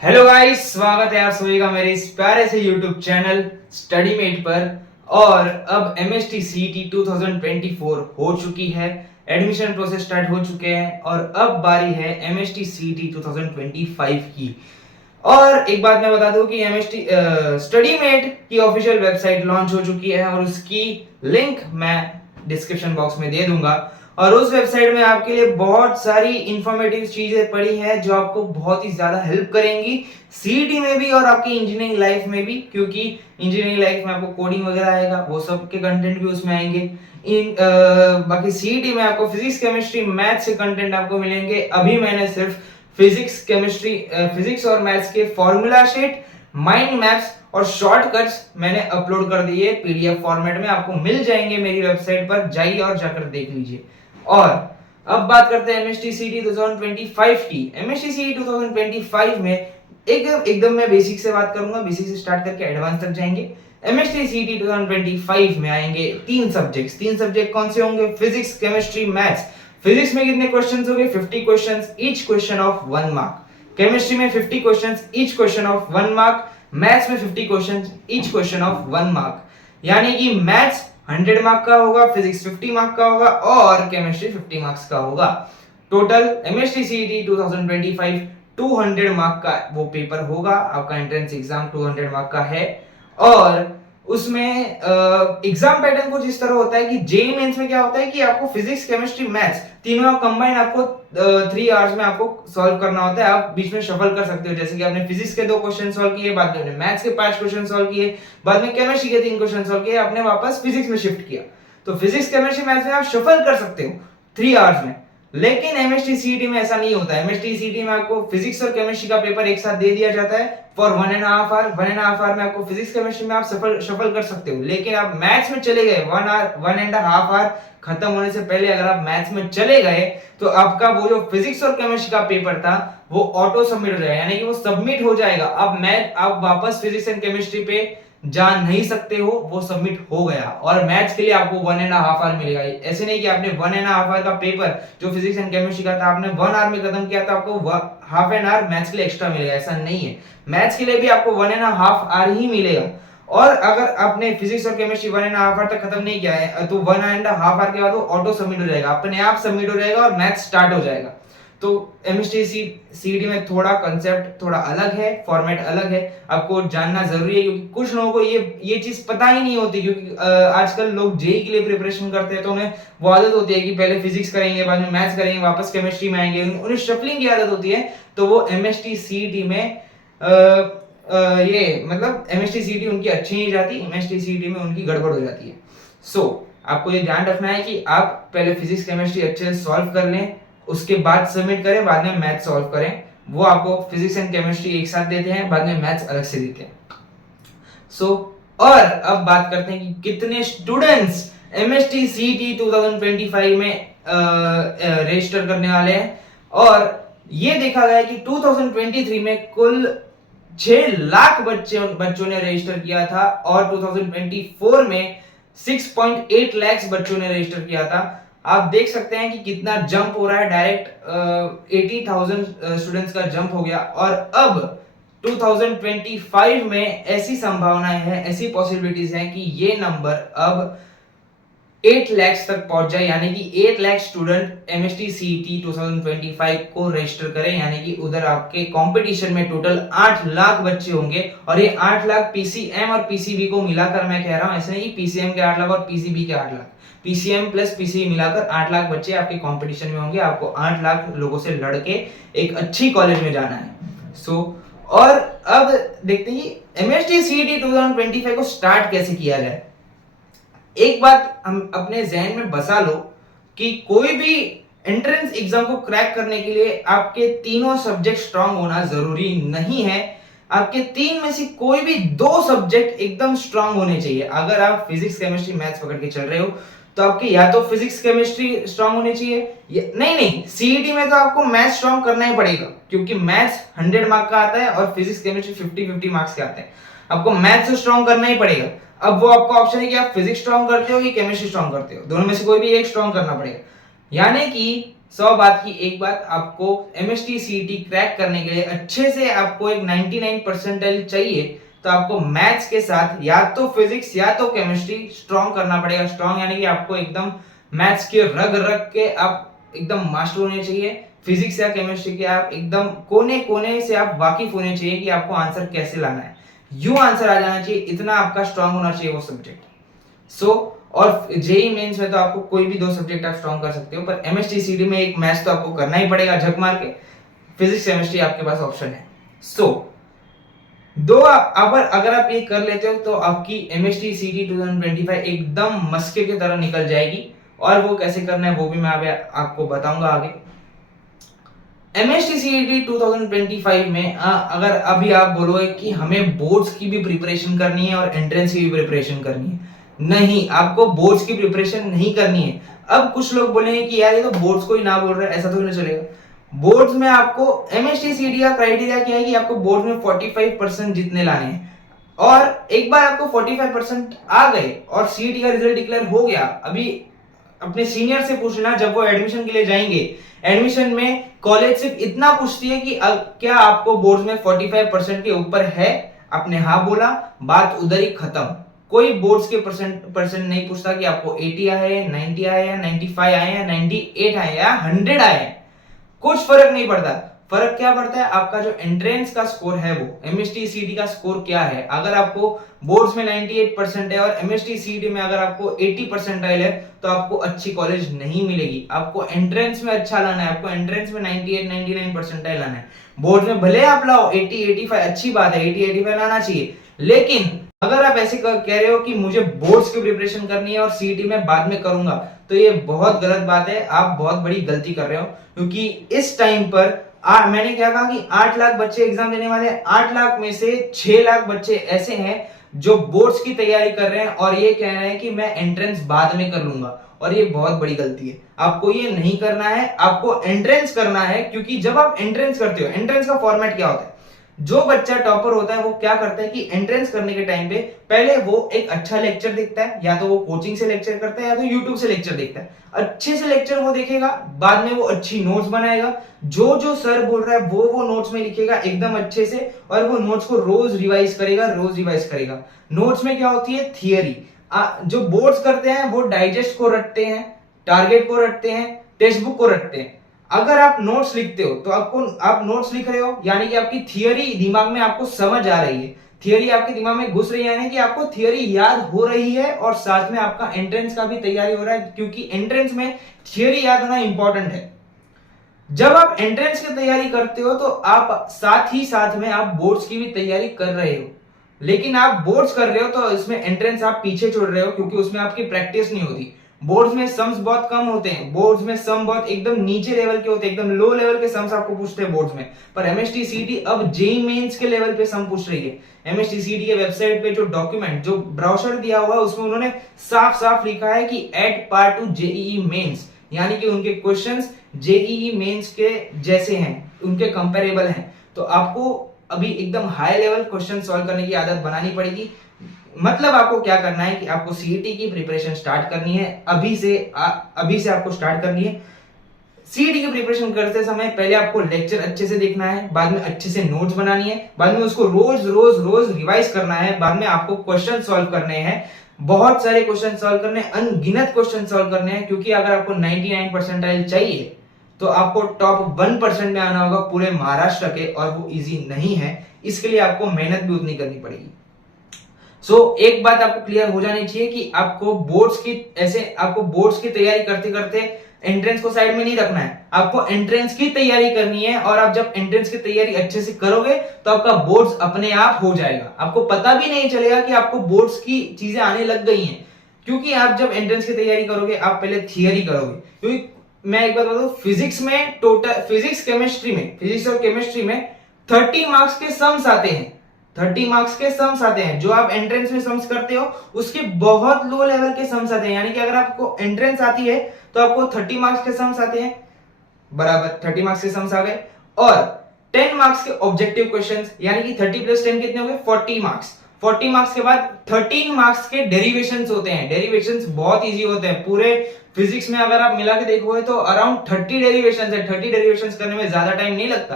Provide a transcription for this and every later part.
Hello guys, स्वागत है आप सभी का मेरे इस प्यारे से यूट्यूब चैनल स्टडी मेट पर। और अब MST CET 2024 हो चुकी है। एडमिशन प्रोसेस स्टार्ट हो चुके हैं और अब बारी है MST CET 2025 की। और एक बात मैं बता दूं कि MST स्टडी मेट की ऑफिशियल वेबसाइट लॉन्च हो चुकी है और उसकी लिंक मैं डिस्क्रिप्शन बॉक्स में दे दूंगा। और उस वेबसाइट में आपके लिए बहुत सारी इंफॉर्मेटिव चीजें पड़ी है जो आपको बहुत ही ज्यादा हेल्प करेंगी सीईटी में भी और आपकी इंजीनियरिंग लाइफ में भी, क्योंकि इंजीनियरिंग लाइफ में आपको कोडिंग वगैरह आएगा, वो सब के कंटेंट भी उसमें आएंगे। बाकी सीईटी में आपको फिजिक्स केमिस्ट्री मैथ्स के कंटेंट आपको मिलेंगे। अभी मैंने सिर्फ फिजिक्स और मैथ्स के फॉर्मूला शीट, माइंड मैप्स और शॉर्टकट्स मैंने अपलोड कर दिए पीडीएफ फॉर्मेट में, आपको मिल जाएंगे मेरी वेबसाइट पर, जाइए और जाकर देख लीजिए। और अब बात करते हैं MST CET 2025 की। MST CET 2025 में एकदम मैं बेसिक से बात करूंगा, बेसिक से स्टार्ट करके एडवांस तक जाएंगे। MST CET 2025 में आएंगे तीन सब्जेक्ट कौन से होंगे? Physics, chemistry, maths. फिजिक्स में कितने क्वेश्चंस होंगे? 50 questions, each question of 1 mark. Chemistry में 50 questions, each question of 1 mark. Maths में 50 questions, each question of 1 mark. यानी कि मैथ्स 100 मार्क का होगा, फिजिक्स 50 मार्क का होगा और केमिस्ट्री 50 मार्क्स का होगा। टोटल MST CET 2025 200 मार्क का वो पेपर होगा। आपका एंट्रेंस एग्जाम 200 मार्क का है। और उसमें एग्जाम पैटर्न कुछ इस तरह होता है कि जेईई मेंस में क्या होता है कि आपको फिजिक्स, केमिस्ट्री, मैथ्स तीनों कंबाइन आपको 3 आवर्स में आपको सॉल्व करना होता है। आप बीच में शफल कर सकते हो, जैसे कि आपने फिजिक्स के 2 क्वेश्चन सॉल्व किए, बाद में आपने मैथ्स के 5 क्वेश्चन सॉल्व किए, बाद में केमिस्ट्री के 3 क्वेश्चन सॉल्व किए, आपने वापस फिजिक्स में शिफ्ट किया। तो फिजिक्स, केमिस्ट्री, मैथ्स में आप शफल कर सकते हो 3 आवर्स में। लेकिन MST CET में ऐसा नहीं होता है। MST CET में आपको फिजिक्स और केमिस्ट्री का पेपर एक साथ दे दिया जाता है फॉर 1.5 आवर। 1.5 आवर में आपको फिजिक्स, केमिस्ट्री में आप शफल कर सकते हो। लेकिन आप मैथ्स में चले गए 1.5 आवर खत्म होने से पहले अगर आप मैथ्स में चले गए तो आपका वो जो फिजिक्स और केमिस्ट्री का पेपर था वो ऑटो सबमिट हो जाएगा, यानी कि वो सबमिट हो जाएगा। अब आप वापस फिजिक्स एंड केमिस्ट्री पे जा नहीं सकते हो, वो सबमिट हो गया। और मैथ्स के लिए आपको 1.5 आवर मिलेगा। ऐसे नहीं कि आपने 1.5 आवर का पेपर जो फिजिक्स एंड केमिस्ट्री का था आपने 1 आवर में खत्म किया था, आपको हाफ एन आवर मैथ्स के लिए एक्स्ट्रा मिलेगा, ऐसा नहीं है। मैथ्स के लिए भी आपको 1.5 आवर ही मिलेगा। और अगर आपने फिजिक्स और केमिस्ट्री 1.5 आवर तक खत्म नहीं किया है तो 1.5 आवर के बाद वो ऑटो सबमिट हो जाएगा, अपने आप सबमिट हो जाएगा और मैथ्स स्टार्ट हो जाएगा। तो MST CET में थोड़ा कंसेप्ट थोड़ा अलग है, फॉर्मेट अलग है, आपको जानना जरूरी है, क्योंकि कुछ लोगों को ये चीज पता ही नहीं होती। क्योंकि आजकल लोग जेईई के लिए प्रिपरेशन करते हैं तो उन्हें वो आदत होती है कि पहले फिजिक्स करेंगे, बाद में मैथ्स करेंगे, वापस केमिस्ट्री में आएंगे, उन्हें शफलिंग की आदत होती है। तो वो MST CET में ये मतलब MST CET उनकी अच्छी नहीं जाती, MST CET में उनकी गड़बड़ हो जाती है। आपको ये ध्यान रखना है कि आप पहले फिजिक्स, केमिस्ट्री अच्छे से सॉल्व कर लें, उसके बाद सबमिट करें, बाद में मैथ सॉल्व करें। वो आपको फिजिक्स एंड केमिस्ट्री एक साथ देते हैं, बाद में मैथ्स अलग से देते हैं। और अब बात करते हैं कि कितने स्टूडेंट्स MST CET 2025 में रजिस्टर करने वाले हैं। और ये देखा गया कि 2023 में कुल 6 लाख बच्चों ने रजिस्टर किया था और 2024 में 6.8 लाख बच्चों ने रजिस्टर किया था। आप देख सकते हैं कि कितना जंप हो रहा है, डायरेक्ट 80,000 स्टूडेंट्स का जंप हो गया। और अब 2025 में ऐसी संभावनाएं हैं, ऐसी पॉसिबिलिटीज हैं कि ये नंबर अब 8 लाख तक पहुंच जाए, यानी कि 8 लाख स्टूडेंट MST CET 2025 को रजिस्टर करें। यानी कि उधर आपके कंपटीशन में टोटल 8 लाख बच्चे होंगे और ये 8 लाख PCM और PCB को मिलाकर मैं कह रहा हूं, ऐसे नहीं कि PCM के 8 लाख और PCB के 8 लाख, PCM प्लस PCB मिलाकर 8 लाख बच्चे आपके कंपटीशन में होंगे। आपको 8 लाख लोगों से लड़के एक अच्छी कॉलेज में जाना है। और अब देखते हैं MST CET 2025 को स्टार्ट कैसे किया जाए। एक बात हम अपने जहन में बसा लो कि कोई भी एंट्रेंस एग्जाम को क्रैक करने के लिए आपके तीनों सब्जेक्ट स्ट्रांग होना जरूरी नहीं है। आपके 3 में से कोई भी 2 सब्जेक्ट एकदम स्ट्रांग होने चाहिए। अगर आप फिजिक्स, केमिस्ट्री, मैथ्स पकड़ के चल रहे हो तो आपके या तो फिजिक्स, केमिस्ट्री स्ट्रांग होनी चाहिए, नहीं सीईटी में तो आपको मैथ्स स्ट्रांग करना ही पड़ेगा, क्योंकि मैथ्स 100 मार्क का आता है और फिजिक्स, केमिस्ट्री 50-50 मार्क्स के आते हैं। आपको मैथ्स स्ट्रांग करना ही पड़ेगा। अब वो आपका ऑप्शन है कि आप फिजिक्स स्ट्रांग करते हो कि केमिस्ट्री स्ट्रांग करते हो, दोनों में से कोई भी एक स्ट्रांग करना पड़ेगा। यानी कि 100 बात की एक बात, आपको एमएसटी सीईटी क्रैक करने के लिए अच्छे से आपको एक 99 परसेंटाइल चाहिए, तो आपको मैथ्स के साथ या तो फिजिक्स या तो केमिस्ट्री स्ट्रॉन्ग करना पड़ेगा। स्ट्रॉन्ग यानी कि आपको एकदम मैथ्स के रग रग के आप एकदम मास्टर होने चाहिए। फिजिक्स या केमिस्ट्री के आप एकदम कोने कोने से आप वाकिफ होने चाहिए कि आपको आंसर कैसे लाना है, यूं आंसर आ जाना चाहिए, इतना आपका स्ट्रॉन्ग होना चाहिए वो सब्जेक्ट। और जेई मेंस में तो आपको कोई भी 2 सब्जेक्ट आप स्ट्रॉन्ग कर सकते हो, पर एमएसटीसीडी में एक मैथ्स तो आपको करना ही पड़ेगा झक मार के। फिजिक्स केमिस्ट्री आपके पास ऑप्शन है। अगर आप ये कर लेते हो तो आपकी एमएसटीसीडी 2025 एकदम मस्के की तरह निकल जाएगी। और वो कैसे करना है वो भी मैं आपको बताऊंगा आगे। एमएसटीसीडी 2025 में अगर अभी आप बोलोगे कि हमें बोर्ड्स की भी प्रिपरेशन करनी है और एंट्रेंस की भी प्रिपरेशन करनी है, नहीं, आपको बोर्ड्स की प्रिपरेशन नहीं करनी है। अब कुछ लोग बोलेंगे कि यार ये तो बोर्ड्स को ही ना बोल रहे, ऐसा तो नहीं चलेगा। बोर्ड्स में आपको एमएसटीसीडी का क्राइटेरिया क्या है कि आपको बोर्ड में 45% जितने लाने हैं, और एक बार आपको 45% आ गए और सीईटी का रिजल्ट डिक्लेयर हो गया, अभी अपने सीनियर से पूछना जब वो एडमिशन के लिए जाएंगे, एडमिशन में कॉलेज सिर्फ इतना पूछती है कि क्या आपको बोर्ड में 45% के ऊपर है, आपने हाँ बोला, बात उधर ही खत्म। कोई बोर्ड्स के परसेंट नहीं पूछता कि आपको 80 आए, 90 आए, 95 आए, 98 आए या 100 आए, कुछ फर्क नहीं पड़ता। फर्क क्या पड़ता है, आपका जो एंट्रेंस का स्कोर है वो एमएसटीसीडी का स्कोर क्या है। अगर आपको बोर्ड्स में 98% है और एमएसटीसीडी में अगर आपको 80% आए है तो आपको अच्छी कॉलेज नहीं मिलेगी। आपको एंट्रेंस में अच्छा लाना है, आपको एंट्रेंस में 98 99% लाना है। बोर्ड में भले आप लाओ 80 85, अच्छी बात है, 80 85 लाना चाहिए, लेकिन अगर आप ऐसे कह रहे हो कि मुझे बोर्ड्स की प्रिपरेशन करनी है और सीईटी में बाद में करूंगा, तो ये बहुत गलत बात है, आप बहुत बड़ी गलती कर रहे हो। क्योंकि इस टाइम पर मैंने क्या कहा कि 8 लाख बच्चे एग्जाम देने वाले हैं, 8 लाख में से 6 लाख बच्चे ऐसे हैं जो बोर्ड्स की तैयारी कर रहे हैं और ये कह रहे हैं कि मैं एंट्रेंस बाद में कर लूंगा, और ये बहुत बड़ी गलती है। आपको ये नहीं करना है, आपको एंट्रेंस करना है। क्योंकि जब आप एंट्रेंस करते हो, एंट्रेंस का फॉर्मेट क्या होता है, जो बच्चा टॉपर होता है वो क्या करता है कि एंट्रेंस करने के टाइम पे पहले वो एक अच्छा लेक्चर देखता है, या तो वो कोचिंग से लेक्चर करता है या तो यूट्यूब से लेक्चर देखता है। अच्छे से लेक्चर वो देखेगा, बाद में वो अच्छी नोट्स बनाएगा, जो जो सर बोल रहा है वो नोट्स में लिखेगा एकदम अच्छे से, और वो नोट्स को रोज रिवाइज करेगा। नोट्स में क्या होती है, थियरी। जो बोर्ड्स करते हैं वो डाइजेस्ट को रटते हैं, टारगेट को रटते हैं, टेक्स्ट बुक को रटते हैं। अगर आप नोट्स लिखते हो तो आप नोट्स लिख रहे हो यानी कि आपकी थियरी दिमाग में आपको समझ आ रही है, थियरी आपके दिमाग में घुस रही है, यानी कि आपको थियरी याद हो रही है, और साथ में आपका एंट्रेंस का भी तैयारी हो रहा है, क्योंकि एंट्रेंस में थियरी याद होना इंपॉर्टेंट है। जब आप एंट्रेंस की तैयारी करते हो तो आप साथ ही साथ में आप बोर्ड्स की भी तैयारी कर रहे हो, लेकिन आप बोर्ड्स कर रहे हो तो इसमें एंट्रेंस आप पीछे छोड़ रहे हो, क्योंकि उसमें आपकी प्रैक्टिस नहीं होती। बोर्ड्स में सम्स बहुत कम होते हैं, बोर्ड्स में सम बहुत एकदम नीचे लेवल के होते हैं, एकदम लो लेवल के सम्स आपको पूछते हैं बोर्ड्स में। पर एमएसटीसीटी अब जेईई मेंस के लेवल पे सम पूछ रही है। एमएसटीसीटी के वेबसाइट पे जो डॉक्यूमेंट, जो ब्राउचर दिया हुआ है, उसमें उन्होंने साफ साफ लिखा है कि at par to JEE Mains, यानी कि उनके क्वेश्चंस जेईई मेंस के जैसे हैं, उनके कंपेरेबल हैं। तो आपको अभी एकदम हाई लेवल क्वेश्चन सॉल्व करने की आदत बनानी पड़ेगी। मतलब आपको क्या करना है कि आपको सीईटी की प्रिपरेशन स्टार्ट करनी है, अभी से आपको स्टार्ट करनी है। सीईटी की प्रिपरेशन करते समय पहले आपको लेक्चर अच्छे से देखना है, बाद में अच्छे से नोट्स बनानी है, बाद में उसको रोज रिवाइज करना है, बाद में आपको क्वेश्चन सॉल्व करने हैं, बहुत सारे क्वेश्चन सॉल्व करने, अनगिनत क्वेश्चन सॉल्व करने हैं। क्योंकि अगर आपको 99 परसेंटाइल चाहिए तो आपको टॉप 1% में आना होगा पूरे महाराष्ट्र के, और वो इजी नहीं है, इसके लिए आपको मेहनत भी उतनी करनी पड़ेगी। एक बात आपको क्लियर हो जानी चाहिए कि आपको बोर्ड्स की तैयारी करते करते एंट्रेंस को साइड में नहीं रखना है, आपको एंट्रेंस की तैयारी करनी है। और आप जब एंट्रेंस की तैयारी अच्छे से करोगे तो आपका बोर्ड्स अपने आप हो जाएगा, आपको पता भी नहीं चलेगा कि आपको बोर्ड्स की चीजें आने लग गई हैं। क्योंकि आप जब एंट्रेंस की तैयारी करोगे आप पहले थियरी करोगे। क्योंकि मैं एक बात बता दूं, फिजिक्स और केमिस्ट्री में 30 मार्क्स के सम्स आते हैं, 30 मार्क्स के सम्स आते हैं। जो आप एंट्रेंस में सम्स करते हो उसके बहुत लो लेवल के सम्स आते हैं, यानी कि अगर आपको एंट्रेंस आती है तो आपको 30 मार्क्स के सम्स आते हैं, बराबर 30 मार्क्स के सम्स आ गए। और 10 मार्क्स के ऑब्जेक्टिव क्वेश्चंस, यानी कि 30 + 10 कितने हो गए, 40 मार्क्स। 40 मार्क्स के बाद 13 मार्क्स के डेरिवेशंस होते हैं। डेरिवेशंस बहुत इजी होते हैं। पूरे फिजिक्स में अगर आप मिला के देखोगे तो अराउंड 30 डेरिवेशंस है। 30 डेरिवेशंस करने में ज्यादा टाइम नहीं लगता।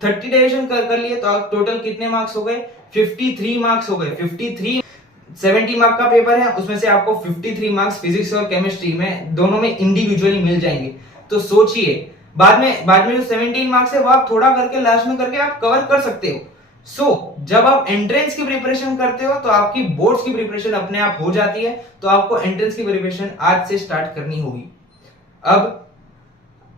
30 डेरिवेशन कर लिए तो आप टोटल कितने मार्क्स हो गए? 53 मार्क्स हो गए। 53 70 मार्क का पेपर है, उसमें से आपको 53 मार्क्स फिजिक्स और केमिस्ट्री में दोनों में इंडिविजुअली मिल जाएंगे। तो सोचिए बाद में जो 17 मार्क्स है वो आप थोड़ा करके लास्ट में करके आप कवर कर सकते हो। जब आप एंट्रेंस की प्रिपरेशन करते हो तो आपकी बोर्ड्स की प्रिपरेशन अपने आप हो जाती है। तो आपको एंट्रेंस की प्रिपरेशन आज से स्टार्ट करनी होगी। अब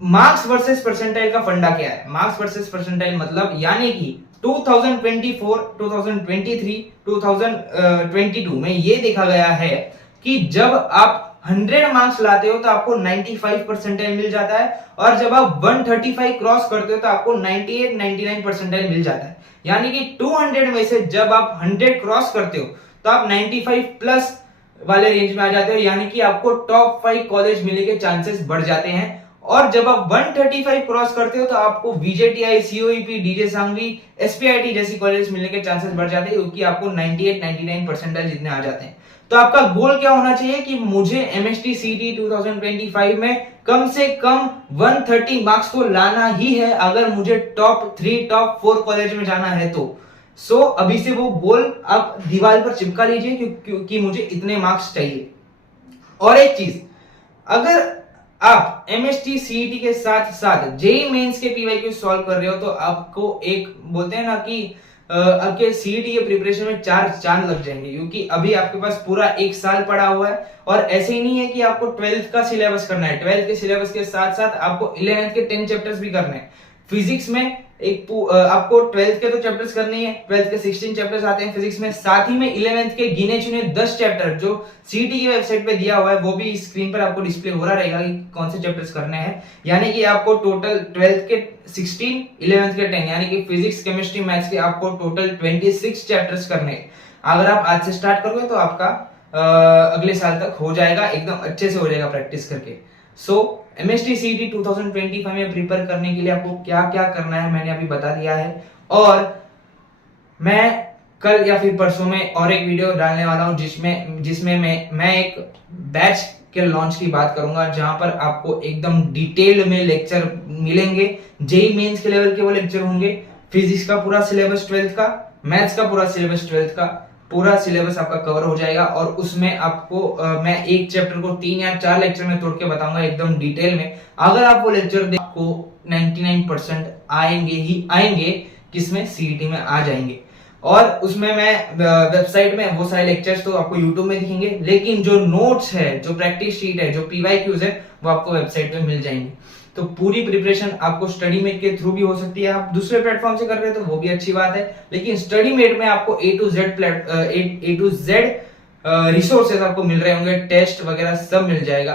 मार्क्स वर्सेस परसेंटाइल का फंडा क्या है? मार्क्स वर्सेस परसेंटाइल मतलब यानी कि 2024, 2023, 2022 में ये देखा गया है कि जब आप 100 मार्क्स लाते हो तो आपको 95 परसेंटाइल मिल जाता है, और जब आप 135 क्रॉस करते हो तो आपको 98, 99 परसेंटाइल मिल जाता है। यानी कि 200 में से जब आप 100 क्रॉस करते हो तो आप 95 प्लस वाले रेंज में आ जाते हो, यानी कि आपको टॉप 5 कॉलेज मिलने के चांसेस बढ़ जाते हैं। और जब आप 135 क्रॉस करते हो तो आपको VJTI, COEP, DJ Sanghvi, SPIT जैसी कॉलेज मिलने के चांसेस बढ़ जाते हैं, क्योंकि आपको 98, 99 परसेंटाइल जितने आ जाते हैं। तो आपका गोल क्या होना चाहिए कि मुझे MST CET 2025 में कम से कम 130 मार्क्स तो लाना ही है, अगर मुझे टॉप 3, टॉप 4 कॉलेज में जाना है तो। अभी से वो गोल आप दीवार पर चिपका लीजिए क्योंकि मुझे इतने मार्क्स चाहिए। और एक चीज, अगर आप MST CET के साथ साथ JEE मेंस के PYQ सॉल्व कर रहे हो तो आपको एक बोलते हैं ना कि आपके CET के प्रिपरेशन में 4 चांद लग जाएंगे, क्योंकि अभी आपके पास पूरा 1 साल पड़ा हुआ है। और ऐसे ही नहीं है कि आपको 12th का सिलेबस करना है, 12th के सिलेबस के साथ साथ आपको 11th के 10 चैप्टर्स भी करने हैं। फिजिक्स में आपको 12th के तो चैप्टर्स करने ही है, 12th के 16 चैप्टर्स आते हैं फिजिक्स में, साथ ही में 11th के गिने चुने 10 चैप्टर जो CET की वेबसाइट पे दिया हुआ है वो भी स्क्रीन पर आपको डिस्प्ले हो रहा रहेगा कि कौन से चैप्टर्स करने हैं। यानी कि आपको टोटल 12th के 16, 11th के 10, यानी कि फिजिक्स, केमिस्ट्री, मैथ्स के आपको टोटल 26 चैप्टर्स करने हैं। अगर आप आज से स्टार्ट करोगे तो आपका अगले साल तक हो जाएगा, एकदम अच्छे से हो जाएगा प्रैक्टिस करके। MST CET 2025 में प्रिपेयर करने के लिए आपको क्या क्या करना है मैंने अभी बता दिया है। और मैं कल या फिर परसों में और एक वीडियो डालने वाला हूं जिसमें मैं एक बैच के लॉन्च की बात करूंगा, जहां पर आपको एकदम डिटेल में लेक्चर मिलेंगे। JEE मेंस के लेवल के वो लेक्चर होंगे, फिजिक्स का पूरा सिलेबस 12th का, मैथ्स का पूरा सिलेबस 12th का, पूरा सिलेबस आपका कवर हो जाएगा। और उसमें आपको मैं एक चैप्टर को 3 या 4 लेक्चर में तोड़ के बताऊंगा एकदम डिटेल में। अगर आप वो लेक्चर दें आपको 99% आएंगे ही आएंगे, किसमें CET में आ जाएंगे। और उसमें मैं वेबसाइट में वो सारे लेक्चर्स तो आपको YouTube में दिखेंगे, लेकिन जो नोट्स है, जो प्रैक्टिस शीट है, जो PYQs है, वो आपको वेबसाइट पे मिल जाएंगे। तो पूरी प्रिपरेशन आपको स्टडी मेट के थ्रू भी हो सकती है। आप दूसरे प्लेटफॉर्म से कर रहे हो तो वो भी अच्छी बात है, लेकिन स्टडी मेट में आपको A to Z रिसोर्सेज आपको मिल रहे होंगे, टेस्ट वगैरह सब मिल जाएगा।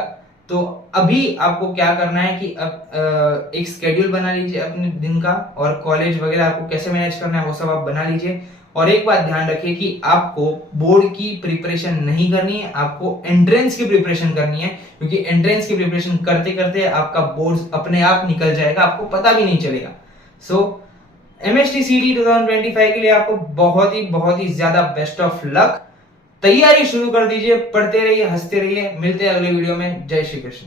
तो अभी आपको क्या करना है कि अब एक स्केड्यूल बना लीजिए अपने दिन का, और कॉलेज वगैरह आपको कैसे मैनेज करना है वो सब आप बना लीजिए। और एक बात ध्यान रखिए कि आपको बोर्ड की प्रिपरेशन नहीं करनी है, आपको एंट्रेंस की प्रिपरेशन करनी है, क्योंकि एंट्रेंस की प्रिपरेशन करते करते आपका बोर्ड अपने आप निकल जाएगा, आपको पता भी नहीं चलेगा। MST CET 2025 के लिए आपको बहुत ही ज्यादा बेस्ट ऑफ लक। तैयारी शुरू कर दीजिए, पढ़ते रहिए, हंसते रहिए। मिलते हैं अगले वीडियो में। जय श्री कृष्ण।